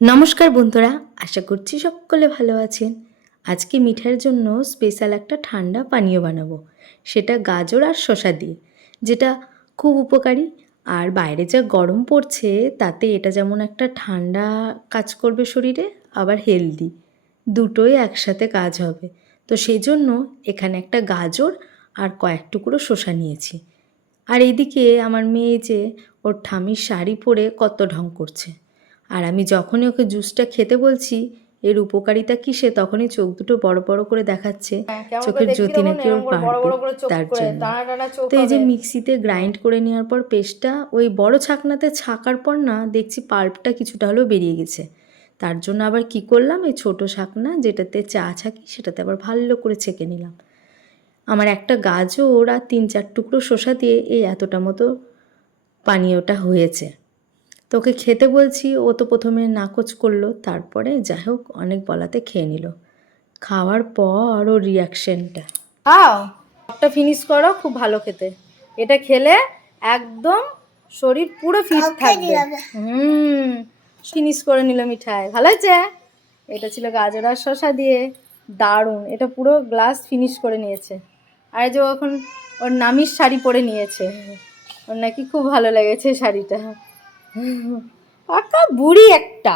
নমস্কার বন্ধুরা, আশা করছি সকলে ভালো আছেন। আজকে মিঠাইয়ের জন্য স্পেশাল একটা ঠান্ডা পানীয় বানাবো, সেটা গাজর আর শসা দিয়ে, যেটা খুব উপকারী। আর বাইরে যা গরম পড়ছে তাতে এটা যেমন একটা ঠান্ডা কাজ করবে শরীরে, আবার হেলদি, দুটোই একসাথে কাজ হবে। তো সেই জন্য এখানে একটা গাজর আর কয়েক টুকরো শসা নিয়েছি। আর এদিকে আমার মেয়ে যে ওর ঠামির শাড়ি পরে কত ঢং করছে, আর আমি যখনই ওকে জুসটা খেতে বলছি এর উপকারিতা কী, সে তখনই চোখ দুটো বড় বড় করে দেখাচ্ছে, চোখের জ্যোতি নাকি ওর বাড়বে তার জন্য। তো এই যে মিক্সিতে গ্রাইন্ড করে নেওয়ার পর পেস্টটা ওই বড় ছাকনাতে ছাকার পর না দেখছি পাল্পটা কিছুটা হলেও বেরিয়ে গেছে। তার জন্য আবার কি করলাম, এই ছোটো ছাকনা যেটাতে চা ছাকি সেটাতে আবার ভালো করে ছেঁকে নিলাম। আমার একটা গাজর আর 3-4 টুকরো শসা দিয়ে এই এতটা মতো পানীয়টা হয়েছে। তোকে খেতে বলছি, ও তো প্রথমে নাকচ করলো, তারপরে যাই হোক অনেক বলাতে খেয়ে নিল। খাওয়ার পর ওর রিয়াকশনটা, খাও, সবটা ফিনিশ করো, খুব ভালো খেতে। এটা খেলে একদম শরীর পুরো ফিট থাকবে। ফিনিশ করে নিল মিঠাই, ভালো হয়েছে। এটা ছিল গাজর আর শসা দিয়ে, দারুণ। এটা পুরো গ্লাস ফিনিশ করে নিয়েছে। আর যে এখন ওর নামির শাড়ি পরে নিয়েছে, ওর নাকি খুব ভালো লেগেছে শাড়িটা। পাকা বুড়ি একটা।